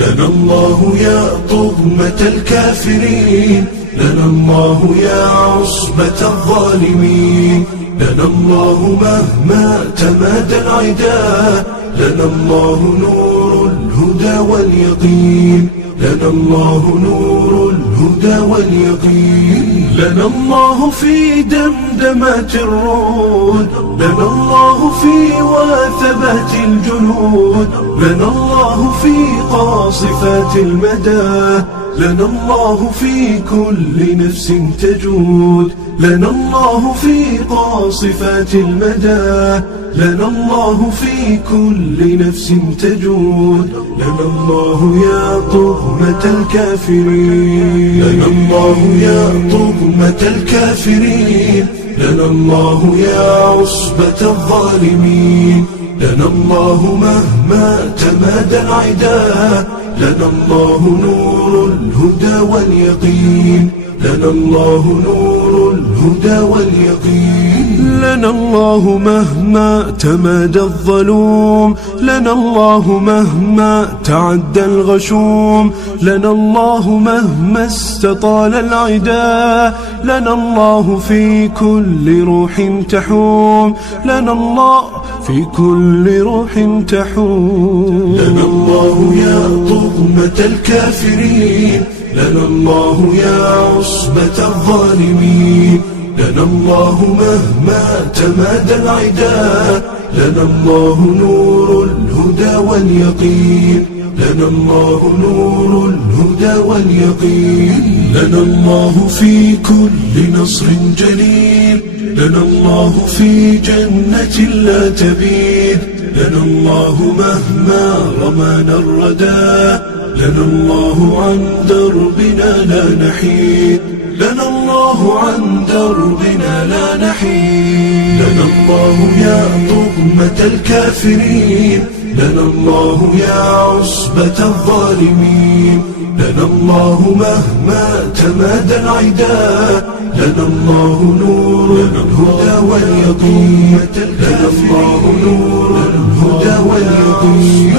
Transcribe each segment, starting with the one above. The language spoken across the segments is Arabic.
لنا الله يا طغمة الكافرين، لنا الله يا عصبة الظالمين، لنا الله مهما تمادى العدا، لنا الله نور الهدى واليقين، لنا الله نور الهدى واليقين، لنا الله في دمدمات الرعود، لنا الله في وثبات الجنود، لنا الله في قاصفات المدى، لنا الله في كل نفس تجود، لنا الله في قاصفات المدى، لنا الله في كل نفس تجود، لنا الله يا طغمة الكافرين، لنا الله يا طغمة الكافرين، لنا الله يا عصبة الظالمين، لنا الله مهما تمادى العدا، لنا الله نور الهدى واليقين، لنا الله نور الهدى واليقين، لنا الله مهما تمادى الظلوم، لنا الله مهما تعدى الغشوم، لنا الله مهما استطال العدا، لنا الله في كل روح تحوم، لنا الله في كل روح تحوم، لنا الله يا طغمة الكافرين، لنا الله يا عصبة الظالمين، لنا الله مهما تمادى العدا، لنا الله نور الهدى واليقين، لنا الله نور الهدى واليقين، لنا الله في كل نصر جليل، لنا الله في جنة لا تبيد، لنا الله مهما رمانا الردى، لنا الله عن دربنا لا نحيد، لنا الله عن دربنا لا نحيد، لنا الله يا طغمة الكافرين، لنا الله يا عصبة الظالمين، لنا الله مهما تمادى العدا، لنا الله نور الهدى واليقين، لنا الله نور الهدى واليقين،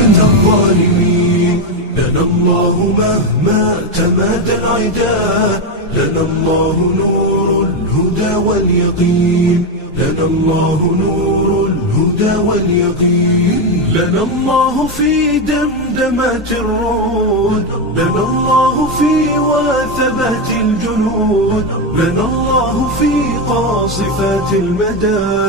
لنا الله مهما تمادى العدا، لنا الله نور الهدى واليقين، لنا الله نور الهدى واليقين، لنا الله في دمدمات الرعود، لنا الله في وثبات الجنود، لنا الله في قاصفات المدى.